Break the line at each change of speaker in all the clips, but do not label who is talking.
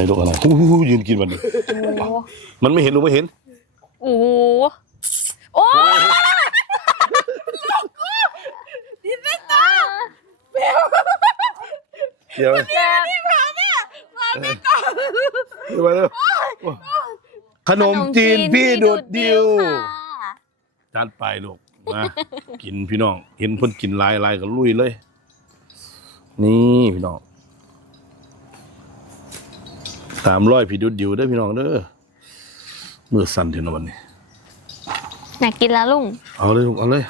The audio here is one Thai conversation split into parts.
ลูกอะไรยืนกินมันดิมันไม่เห็นลูกไม่เห็น
โอ้โอ้ดินไม่ตาเดี๋ยวนี่พาแม่ก่อน
ไปเลยขนมจีนพี่ดูดดิวจัดไปลูกมากินพี่น้องเห็นเพิ่นกินลายก็ลุยเลยนี่พี่น้อง300พี่ดูดดิวได้พี่น้องเด้อมือสั่นถึงวันนี้
อยากกินแล้วลุง
เอาเลยลูกเอาเลย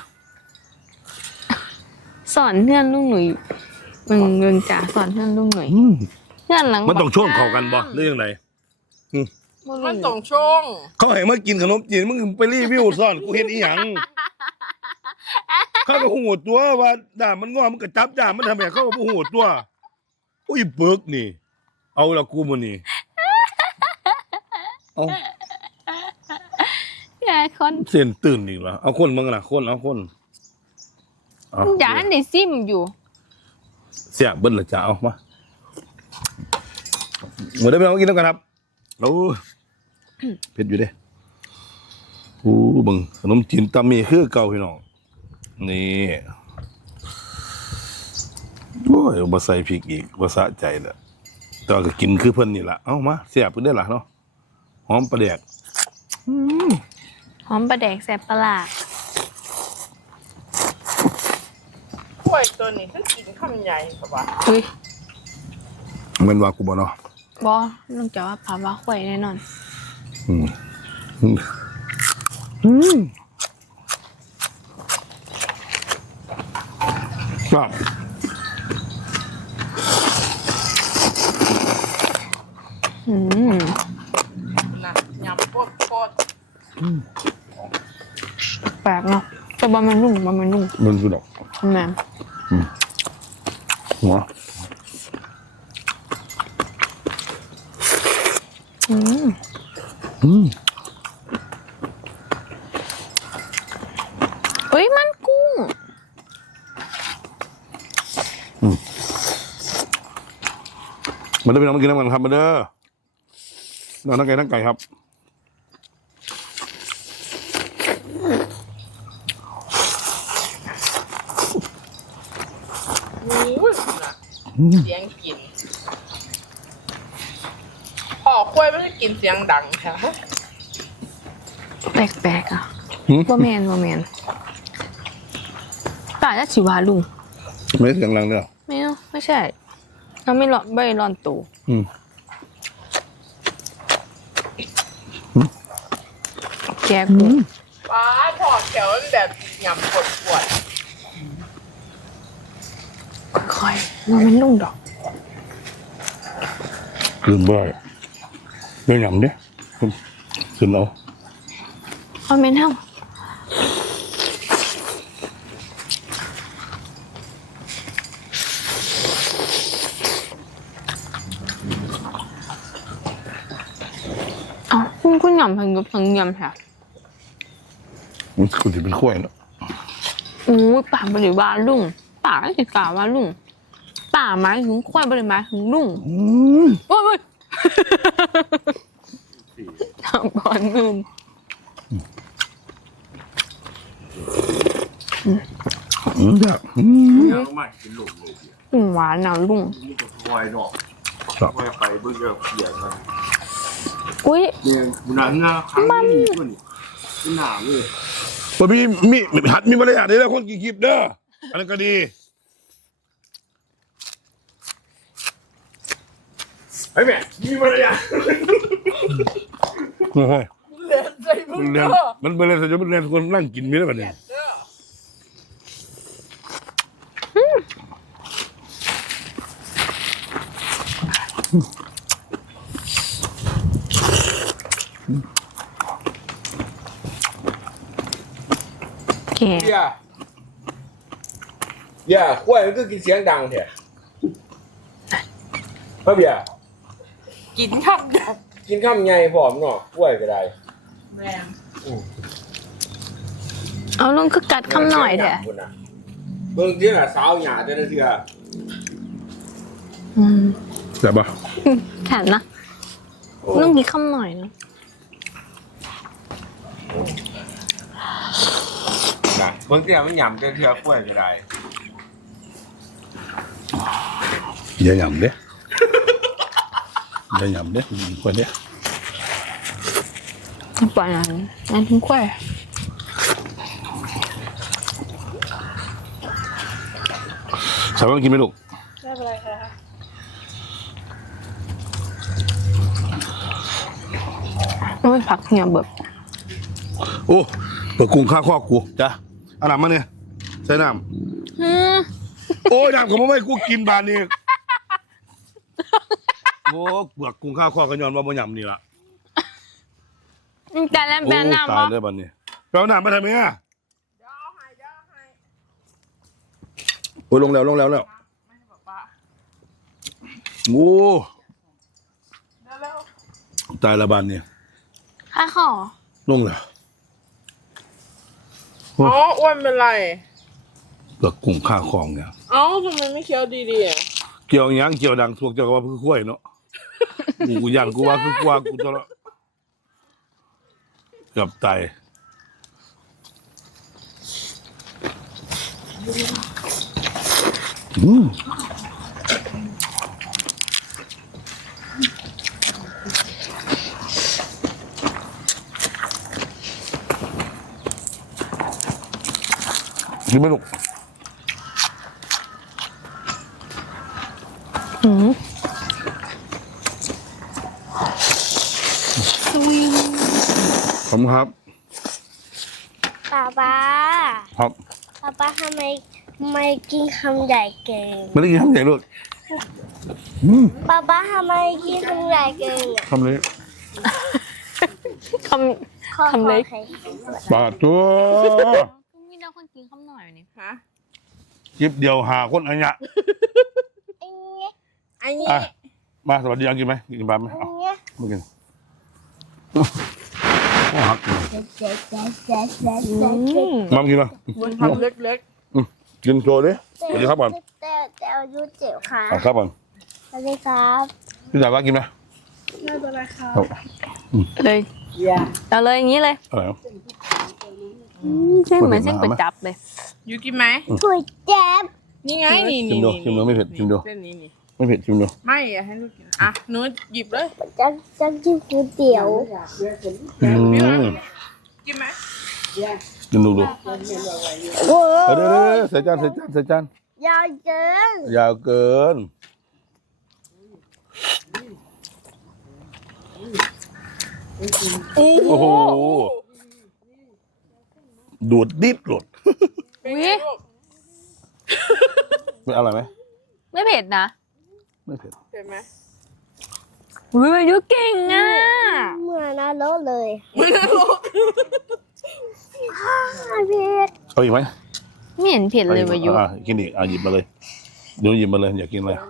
สอนเพื่อนลุงหนุ่ยมึงจ๋าสอนเพื่อนลุงหนุ่ยเพื่อนหลัง
มันต้องช่วงเข้ากันบ่หรือยังไง
มันต้องช่วง
เขาให้มากินขนมจีนมึงไปรีวิวซ่อนกูเห็นอีหยังเขาก็หูตัวว่าด่ามันงอมันก็จับด่ามันทำไมเขาก็หูตัวอุ้ยเบิกนี่เอาละกูมันนี่เอา
อย่าคน
เส้นตื่นอีกแล้วเอาคนมึงนะคนเอาคน
อย่าให้ในซิมอยู่
เสียเบิ้ลละจ้าเอามาเหมือนได้ไปเอากินแล้วกันครับเราเผ็ดอยู่เด้บึงขนมจีนตามีคือเก่าพี่น้องนี่โอ้ยมาใส่พริกอีกว่าสะใจละแต่ก็กินคือเพิ่นนี่แหละเอามาเสียบเพิ่นได้ละเนาะหอมปลาแดก
หอมปลาแดกแซ่บปลา
กล้วยตัวนี้คือกินคำใหญ่ครับวะ
มันว่ากูบ่เนาะ
บ่ลุงจะว่าพาว่าข่อยแน่นอน
ครับ
นะยำโคตร
แปลกเนาะแต่บะมันนุ่ม
มันคือดอก
แม่
หัว
เฮ้ยมันกุ้ง
มันได้ไปน้องมากินน้ำกันครับมาเด้อน้องทั้งไก่ทั้งไก่ครับ
เสียงกินพ่อกล้วยไม่ได้กินเสียงดังค่ะ
แปลกๆอ่ะบ่แมนป่าจะชิวาลุง
ไม่เสียงดังเด้อ
ไม่ใช่เราไม่ร้อนตูแกกุ้ง
ป้าพอแถวมันแบบยำปวด
ค่อยๆมันลุ่งดอก
ลืมบ่อยเรื่องยำเนี่ยขึ้นเอา
คอมเมนต์เท่าคุณยำทั้งยุบทั้งยำค่ะ
คุณจะเป็นขั้วเนาะ
ป่าบริวารลุงป่าก็จะกล่าวว่าลุงป่าหมายถึงควายบริมาถึงลุงโอ้ยทำบอลลืม
อยาก
มากินลูก
หวานนะลุง
ควายดอกควายไปเบื่อเขียนมัน
อุ้ย
เนี่ยนั้นนะครั้งนี้คนหนาเลย
ว่ามีหัดมีมารยาทได้แล้วคนกี่คลิปเด้ออันนั้นก็ดี
ไอ้แม่มีมารยาท
เล่นใจมึงเล่นมันเป็นเล่นแต่จะเป็นเล่นคนนั่งกินมีได้ป่ะเนี่ย
อย่าควายมันก็กินเสียงดังเถอะพ่อเบีย
กินคำดัง
กินข้ามไงผอมเนาะควายก็ได้
แม่
เอาลุงคือกัดคำหน่อยเถอะ
เบิ่งที่น่ะสาวหยาจะได้เถื่อ
แต่บ่
แข็งนะนึ่งกินคำหน่อยนะ
นะบางทีมันหยำเทือกล้วยก็ได้
อย่าหยำเด้อย่าหยำเด้คนเด้
ปล่อยนั้นงั้นทิ้งกล้วย
สาวกินไหมลูก
ไม่เป็นไรค่ะ
โอ้ยผักเหี่ยวแบบ
โอ้เปิดกุ้งข้าวคอกกูจ้ะเอาน้ำมาเนี่ยใส่น้ำโอ้ยน้ำของมึงไม่กูกินบานนี่โอ้เปลือกกุ้งข้าวคอกกันย้อนว่าบ่หยำนี่ล่ะ
แต่แล้ว
โอ้
แบนน้ำ
ตาย
ปะ
เลยบานนี้ไปเอาน้ำมาทำไมอ่ะ
เดี๋ยวเอาให้
โอ้ยลงแล้วแล้ว
ไม่ให้ป๊า
โอ้
เร็ว
ตายละบานนี่
ข้าขอ
ลงแล้ว
อ๋ออ้วนเป็นไร
เปลือกกุ้งข้าวคองเนี่ย
เอ้าทำไมไม่เคี้ยวดีๆอ่ะ
เกี่ยวหยังเกี่ยวดังทวกเจ้าก็ว่าคือข้วยเนาะกูยันกูว่าคือกว่ากูตลอดเกือบตายกินไหมลูก ผมครับ
ป๊าป๊า
ครับ
ป๊าทำไมกินคำใหญ่เก่ง
ไม่ได้กินคำใหญ่ลูก
ป๊าทำไมกินคำใหญ่เก่ง
คำเล็ก
ค
คำเล็ก
บาดตัว
ำมีเราคนกินคำหน่อยนี่
ฮะ
จิบเดียวหาคนอันเนี้ย
ไอ้นี่
อ่ะมาสวัสดียังกินไหมกินบ้างไหมเอาไม่กินโอ้หักมัมกินป่ะ
มันทำเล็ก
กินโชว์ดิสวัสดีครับก่อน
แต่อายุเจ็บค่ะ
เอาครับก่อน
สวัสดีครับ
พี่สาวว่ากินไหม
ๆไม่เป็นไรค่ะ
เอา
เลยเอาเลยอย่างนี้เลย
อะไรวะ
เส้นเหมือนเส้นก๋วยจั๊บเลย
อยู่กินไหม
ถุยแจ๊บ
นี่ไงนี่
ชิมดูชิมดูไม่เผ็ดชิมดู
เส้นนี้นี่
ไม่เผ็ดชิมดู
ไม่อะให้ลูกกินอ่ะหนูหยิบเลย
จะกินก๋วยเตี๋ยว
กินไหม
กินดูดู
โอ้
เดี๋ยวใส่จานใส่จานใส่จาน
ยาวเกิน
ยาวเกินโอ้โหดูดดิบหลด
เป็นไงลูก
ไม่อร่อยไหม
ไม่เผ็ดนะ
ไม่เผ็ด
เห็นไหม
อุ้ยอายุเก่งอ่ะ
เหมือนนรกเลย
ไม่ได้ลูก
เผ็ด
เอาอีกไหม
ไม่เห็นเผ็ดเลย
อา
วา
อีก
ยุ
กินอีกหยิบมาเลยเดี๋ยวหยิบมาเลยอยากกินอะไร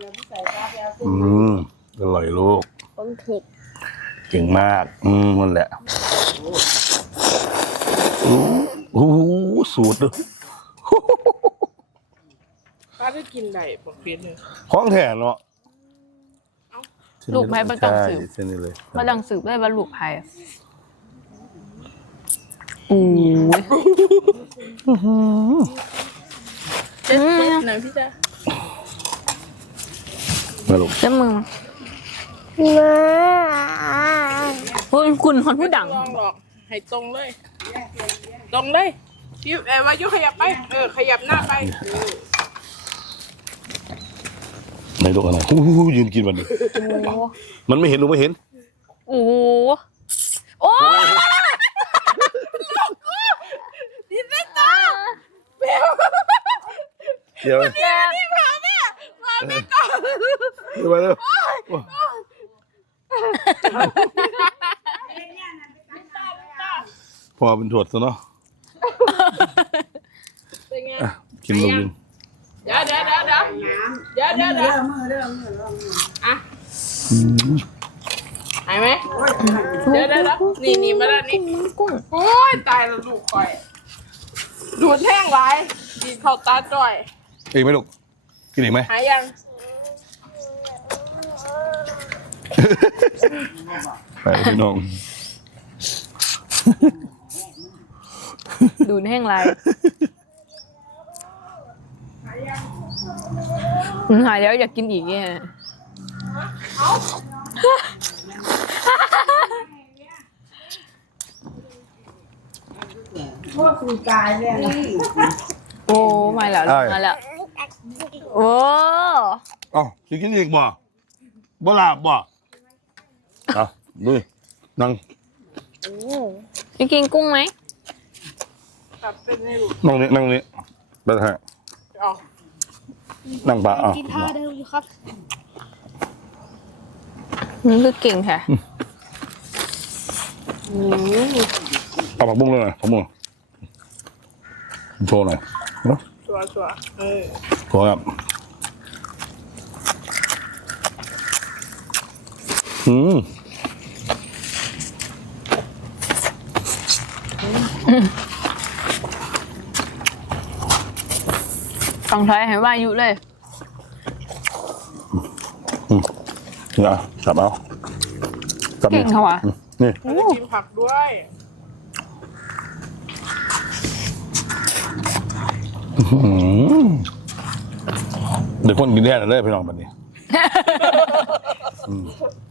อร่อยลูก
ผมเผ็ด
เก่งมากนั่นแหละโอ้โหสูตรเลย
ป้าได้กินได้บอกเพี้ยนเลย
ของแท้เนาะ
ลูกไผ่ประจังสืบ
เส้นนี้เลย
ประจังสืบได้ว่าลูกไผ่อะอู้ย
เจ็ดไหนพี่จ๊ะ
มาลูก
เจ้ามือ
มา
โอ้ยคุณคนผู้ดัง
ลองหรอกให้ตรงเลย ตรงเลยพี่วายุขยับไปขยับหน้าไป
ในลูกอะไรยืนกินมันดิมันไม่เห็นลูกไม่เห็น
โอ้โหโอ้ย
ดินได้ตา
เดี๋ยว
แซ่บ
มาแม่ก่อน
ไปเร็วพอเป็นถั่วซะเนาะ
เป็นไง
กินลงกิน
เดี๋ยวอ่ะหายไหมเดี๋ยวนี่มาแล้วนี่
กุ้ง
โอ้ยตายแล้วลูกก่อยดูดแท่งไว้ดีเข้าตาจ่อย
อีกไหมลูกกินอีกไหม
หายยัง
ไปพี่น้อง
ดูดแห้งไรหายแล้วอยากกินอีกเนี่ย โอ้มาแล้วมาแล้ว โอ้
เอ้าจะกินอีกบ่บ่ลาบบ่เอาดูนั่ง
จะกินกุ้งไหม
ตัดเป็นให้ลูก
นั่งนี่ไปทาง
เอา
นั่งปะอ่ะ
กินท่าเดิมอยู่ครับ
นี่คือเก่งค่ะ
เอาผักบุ้งเลยหน่อยผักบุ้งโชว์หน่อยเนาะ
ชัวเออ
ขอครับ
ต้องใช้ให้ว่าอยู่เลย
เนี่ยจับเอาจับ
เก่งเขาวะ
นี่
แล้วก็กินผักด้วย
เดี๋ยวคนกินแน่เลยพี่น้องแบบนี้